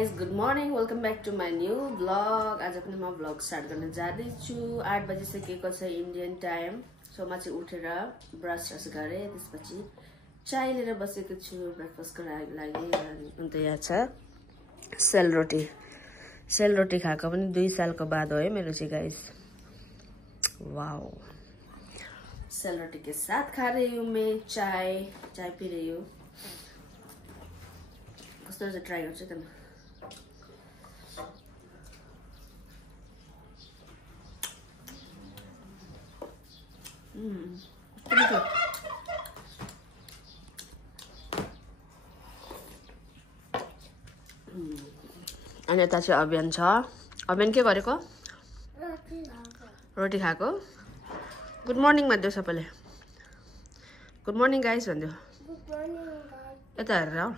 guys, good morning. Welcome back to my new vlog. आज पनि म vlog start गर्न जाँदै छु. 8 बजे सकेको छ इन्डियन टाइम. सो म चाहिँ उठेर ब्रस गरे, त्यसपछि चाय लिएर बसेको छु ब्रेकफास्टको लागि. अन्त यहाँ छ सेल रोटी. सेल रोटी खाएको पनि 2 सालको बाद हो है मेरो चाहिँ गाइस. वाओ. सेल रोटी के साथ खा रही हूँ मैं. चाय पी रही हूँ. कस्तो चाहिँ ट्राई गर्छु त म. अनि यता चाहिँ अभियान छ. अभियान के गरेको? रोटी खाएको. गुड मर्निङ भनिदेऊ सबैले. गुड मर्निङ गाइस भनिदेऊ. यता हेरेर हो.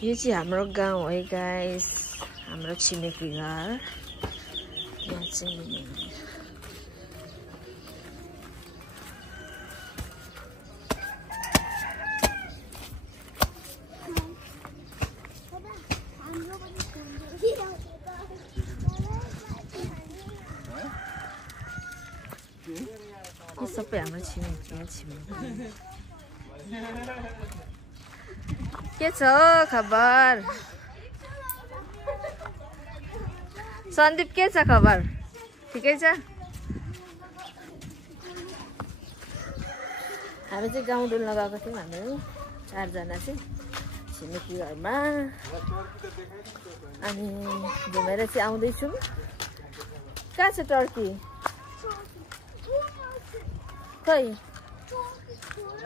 यो चाहिँ हाम्रो गाउँ है गाइस. हाम्रो छिमेकी घर. यहाँ चाहिँ यो सबै हाम्रो छिमेकी. के छ खबर? सन्दीप के छ खबर? ठिकै छ? हामी चाहिँ गाउँ डुल्न गएको थियौँ. हामीहरू 4 जना चाहिँ छिमेकी घरमा. अनि घुमेर चाहिँ आउँदैछौँ. कहाँ छ टर्की? खै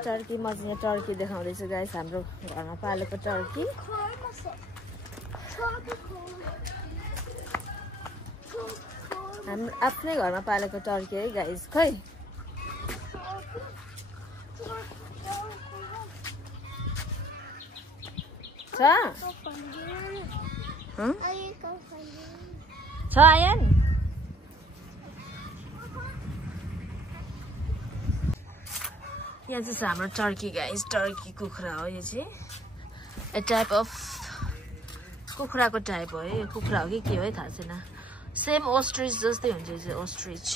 टर्की. म चाहिँ यहाँ टर्की देखाउँदैछु गाइस. हाम्रो घरमा पालेको टर्की. हाम्रो आफ्नै घरमा पालेको टर्की है गाइस. खै छ आयन. यहाँ चाहिँ छ हाम्रो टर्की गाइस. टर्की कुखुरा हो यो चाहिँ. ए टाइप अफ कुखुराको टाइप हो है. कुखुरा हो कि के हो है थाहा छैन. सेम ओस्ट्रिच जस्तै हुन्छ यो चाहिँ. ओस्ट्रिच.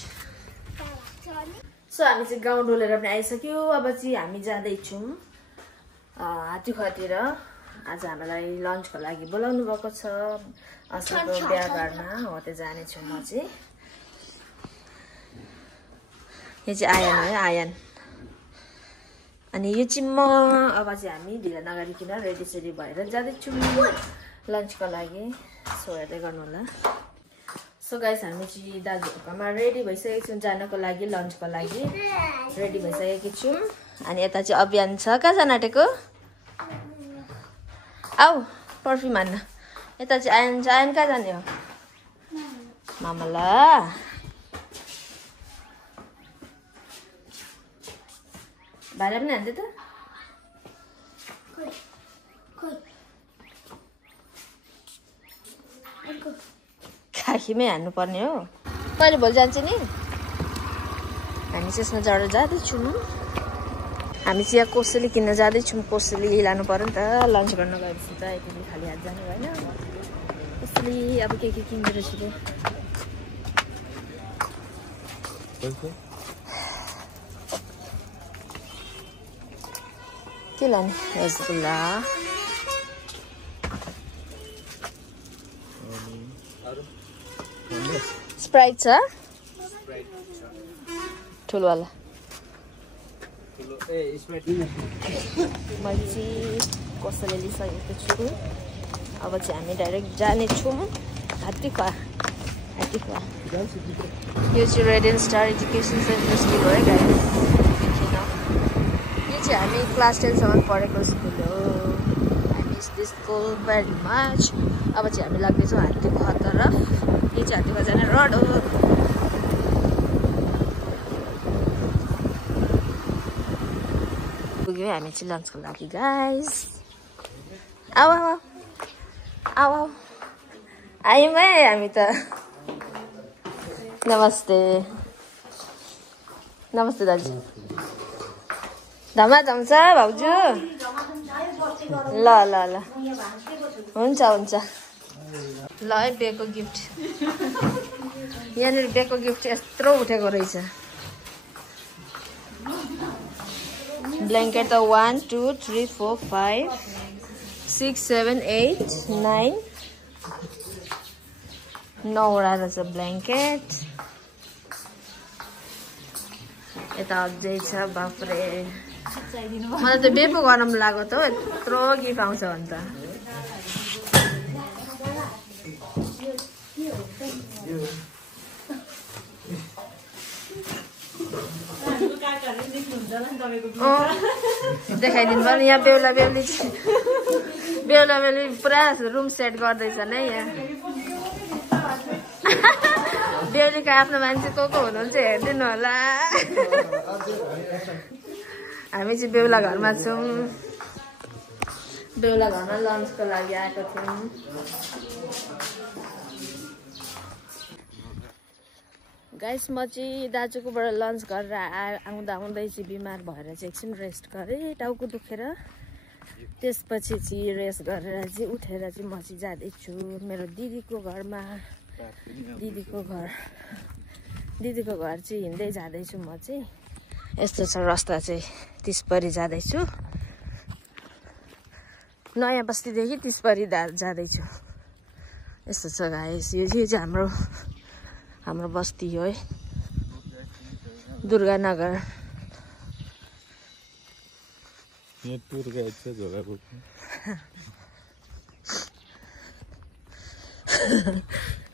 सो हामी चाहिँ गाउँ डोलेर पनि आइसक्यो. अब चाहिँ हामी जाँदैछौँ हात्तीखुवातिर. आज हामीलाई लन्चको लागि बोलाउनु भएको छ. असलको बिहा घरमा हो त्यहाँ जानेछु म चाहिँ. यो चाहिँ आयन हो है. आयन. अनि यो चाहिँ म. अब चाहिँ हामी ढिला नगरिकन रेडी सेडी भएर जाँदैछौँ लन्चको लागि. सो हेर्दै गर्नु होला. सो गाइस हामी चाहिँ दाजुहरूकोमा रेडी भइसकेको छौँ जानको लागि. लन्चको लागि रेडी भइसकेको छौँ. अनि यता चाहिँ अभियान छ. कहाँ जान आँटेको? आऊ पर्फ्युम हान्न. यता चाहिँ आयन छ. आयन कहाँ जाने हो? मामाला. भाइलाई पनि हान्दै त. खाखीमै हान्नुपर्ने हो. कहिले भोलि जान्छ नि. हामी चाहिँ यसमा चढेर जाँदैछौँ. हामी चाहिँ यहाँ कोसेली किन्न जाँदैछौँ. कोसेली लानु पर्यो नि त. लन्च गर्न गएपछि त यति खाली हात जानु भएन. कोसेली अब के किन्दो रहेछ त. के लाने? रसगुल्ला. स्प्राइट छ. ठुलोवाला. मैले चाहिँ कसैले लिइसकेको छु. अब चाहिँ हामी डाइरेक्ट जानेछौँ हात्तीखुवा. यो चाहिँ रेडियन्ट स्टार एजुकेसन सेन्टर स्कुल हो है गाइस. यो चाहिँ हामी क्लास 10 सम्म पढेको स्कुल हो. I miss this school very much. अब चाहिँ हामी लाग्दैछौँ हात्तीखुवा तरफ. यो चाहिँ हात्तीखुवा जाने रोड हो. पुग्यो हामी चाहिँ लन्चको लागि गाइस. आऊ आयौँ है हामी त. नमस्ते. नमस्ते दाजु धमाधम छ भाउजू ल ल ल हुन्छ हुन्छ ल है बेको गिफ्ट यहाँनिर बेको गिफ्ट यत्रो उठेको रहेछ ब्ल्याङ्केट त 1 2 3 4 5 6 7 8 9 9वटा रहेछ ब्ल्याङ्केट यता अझै छ बाफ्रे मलाई त बेपो गरम लाग्यो त यत्रो गिफ्ट आउँछ भने त देखाइदिनु पर्ने यहाँ बेहुला बेहुली पुरा रुम सेट गर्दैछन् है यहाँ बेहुलीको आफ्नो मान्छे को हुनुहुन्छ हेरिदिनु होला हामी चाहिँ बेहुला घरमा छौँ बेहुला घरमा लन्चको लागि आएको थियौँ गाइस म चाहिँ दाजुकोबाट लन्च गरेर आउँदा चाहिँ बिमार भएर चाहिँ एकछिन रेस्ट गरेँ टाउको दुखेर त्यसपछि चाहिँ रेस्ट गरेर चाहिँ उठेर चाहिँ म चाहिँ जाँदैछु मेरो दिदीको घरमा दिदीको घर चाहिँ हिँड्दै जाँदैछु म चाहिँ यस्तो छ रस्ता चाहिँ तिसपरी जाँदैछु नयाँ बस्तीदेखि तिसपरी जाँदैछु यस्तो छ गाइस यो चाहिँ हाम्रो बस्ती हो है दुर्गानगर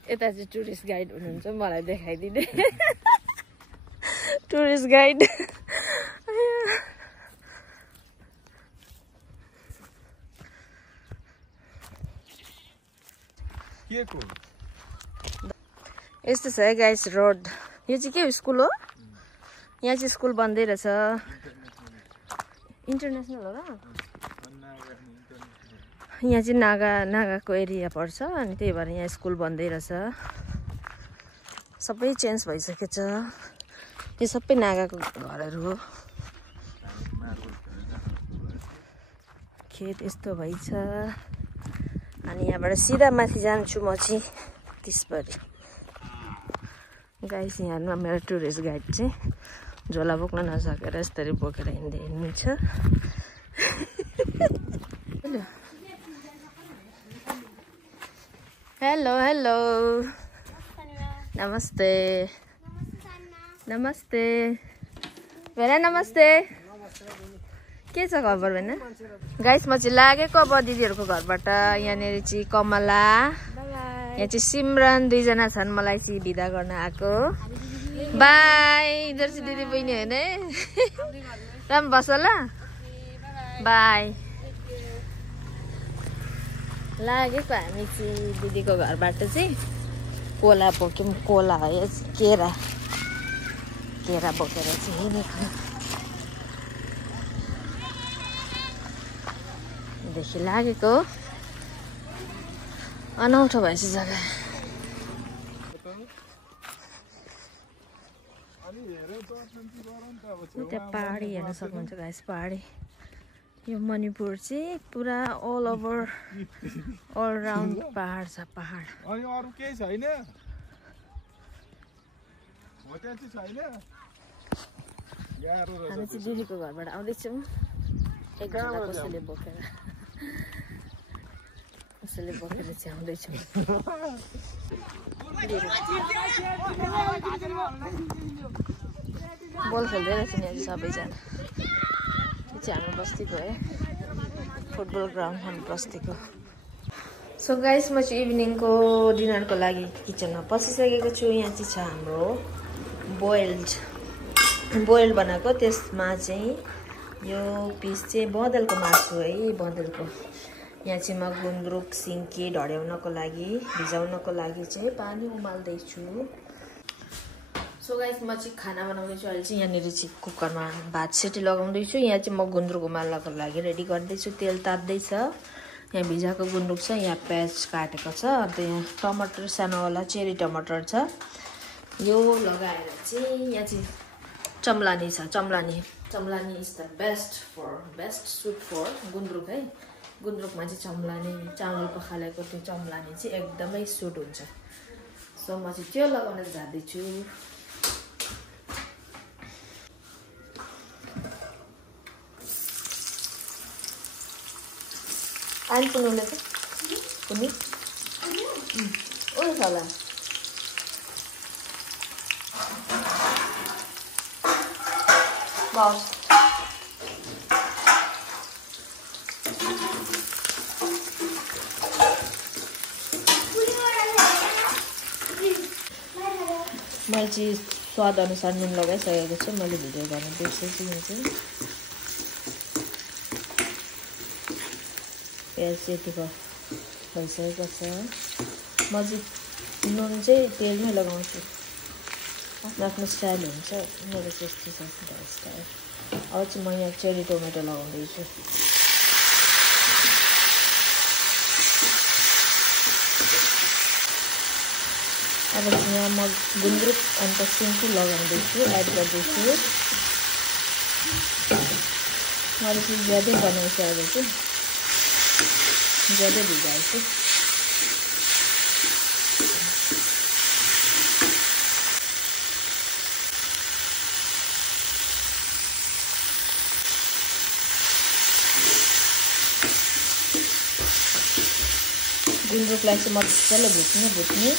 यता चाहिँ टुरिस्ट गाइड हुनुहुन्छ मलाई देखाइदिने टुरिस्ट गाइड यस्तो छ है गाइस रोड यो चाहिँ के हो स्कुल हो यहाँ चाहिँ स्कुल बन्दै रहेछ इन्टरनेसनल हो र यहाँ चाहिँ नागाको एरिया पर्छ अनि त्यही भएर यहाँ स्कुल बन्दै रहेछ सबै चेन्ज भइसकेको छ यो सबै नागाको घरहरू हो खेत यस्तो भइछ अनि यहाँबाट सिधा माथि जान्छु म चाहिँ तिसपरी गाइस यहाँमा मेरो टुरिस्ट गाइड चाहिँ झोला बोक्न नसकेर यसरी बोकेर हिँड्नुहुन्छ हेलो हेलो नमस्ते नमस्ते भेना नमस्ते के छ खबर भेना गाइस म चाहिँ लागेको अब दिदीहरूको घरबाट यहाँनिर चाहिँ कमला यहाँ चाहिँ सिमरन दुईजना छन् मलाई चाहिँ बिदा गर्न आएको बाई इधर चाहिँ दिदी बहिनी होइन है राम बस ल बाई लागेको हामी चाहिँ दिदीको घरबाट चाहिँ कोला बोक्यौँ कोला हो यो केरा बोकेर चाहिँ हिँडेको देखि लागेको अनौठो भएछ जग्गा त्यहाँ पहाडी हेर्न सक्नुहुन्छ गाइस पहाडी यो मणिपुर चाहिँ पुरा अल ओभर अल राउन्ड पहाड छ पहाड अनि अरु केही छैन होटेल चाहिँ छैन गाह्रो रहेछ हामी चाहिँ दिदीको घरबाट आउँदैछौँ एकजना कसैले बोकेर चाहिँ आउँदैछौँ बल खेल्दै रहेछ नि आज सबैजना यो चाहिँ हाम्रो बस्तीको है फुटबल ग्राउन्ड हाम्रो बस्तीको सो गाइस म चाहिँ इभिनिङको डिनरको लागि किचनमा पसिसकेको छु यहाँ चाहिँ छ हाम्रो बोइल्ड बनाएको त्यसमा चाहिँ यो पिस चाहिँ बँदेलको मासु है बँदेलको यहाँ चाहिँ म गुन्द्रुक सिन्की ढड्याउनको लागि भिजाउनको लागि चाहिँ पानी उमाल्दैछु सो गाइस म चाहिँ खाना बनाउँदैछु अहिले चाहिँ यहाँनिर चाहिँ कुकरमा भात सिटी लगाउँदैछु यहाँ चाहिँ म गुन्द्रुक उमाल्नको लागि रेडी गर्दैछु तेल ताप्दैछ यहाँ भिजाएको गुन्द्रुक छ यहाँ प्याज काटेको छ अन्त यहाँ टमाटर सानोवाला चेरी टमाटर छ यो लगाएर चाहिँ यहाँ चाहिँ चम्लानी छ चम्लानी चम्लानी is the best suit for gundruk है गुन्द्रुकमा चाहिँ चम्लानी चामल पखालेको त्यो चम्लानी चाहिँ एकदमै सुट हुन्छ सो म चाहिँ त्यो लगाउन जाँदैछु आइन पुनुले चाहिँ पुनी उयो होला बस मैले चाहिँ स्वाद अनुसार नुन लगाइसकेको छु मैले भिडियो गर्न बिर्सेछु यो चाहिँ प्याज चाहिँ यतिको भइसकेको छ म चाहिँ नुन चाहिँ तेलमै लगाउँछु आफ्नो आफ्नो स्टाइल हुन्छ मेरो चाहिँ यस्तो छ स्टाइल अब चाहिँ म यहाँ चेरी टोमेटो लगाउँदैछु अब यहाँ म गुन्द्रुक अन्त सिन्की लगाउँदैछु एड गर्दैछु मैले चाहिँ ज्यादै बनाउँछु आज चाहिँ ज्यादै भिजाउँछु गुन्द्रुकलाई चाहिँ मजाले भुट्ने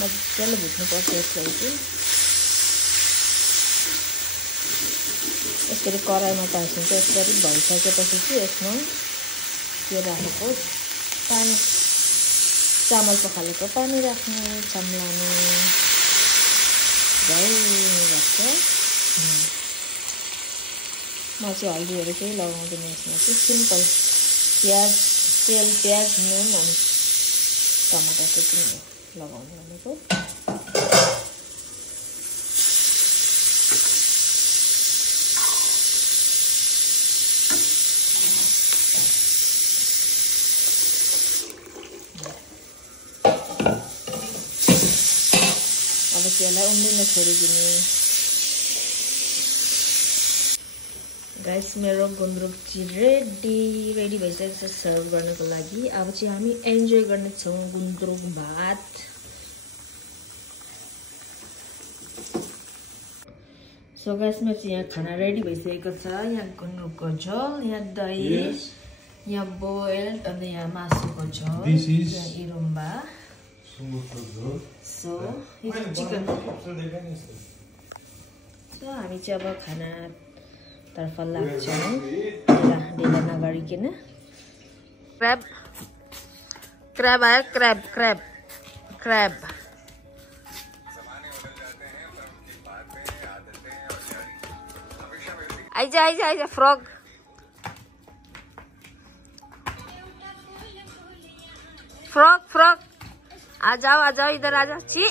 मजाले भुट्नुपर्छ यसलाई चाहिँ यसरी कराईमा तासिन्छ यसरी भइसकेपछि चाहिँ यसमा त्यो राखेको पानी चामल पखालेको पानी राख्ने चम्लानी भइराख्छ म चाहिँ हल्दीहरू केही लगाउँदैन यसमा चाहिँ सिम्पल तेल प्याज नुन अनि टमाटर चाहिँ लगाउनु भनेको अब त्यसलाई उम्लिन छोडिदिने गाइस मेरो गुन्द्रुक चाहिँ रेडी भइसकेको छ सर्भ गर्नको लागि अब चाहिँ हामी एन्जोय गर्नेछौँ गुन्द्रुक भात सो गाइस मेरो चाहिँ यहाँ खाना रेडी भइसकेको छ यहाँ गुन्द्रुकको झोल यहाँ दही यहाँ बोइल्ड अनि यहाँ मासुको झोल यहाँ इरुम्बा सो यो चिकन सो हामी चाहिँ अब खाना तर्फ लाग्छौँ ढिला नगरिकन क्र्याब आयो क्र्याब आइज फ्रॉग आ जाओ इधर आ जाओ छी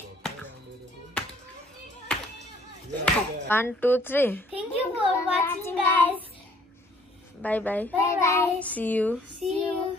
1 2 3 Thank you for watching, guys. Bye bye. Bye bye. See you. See you.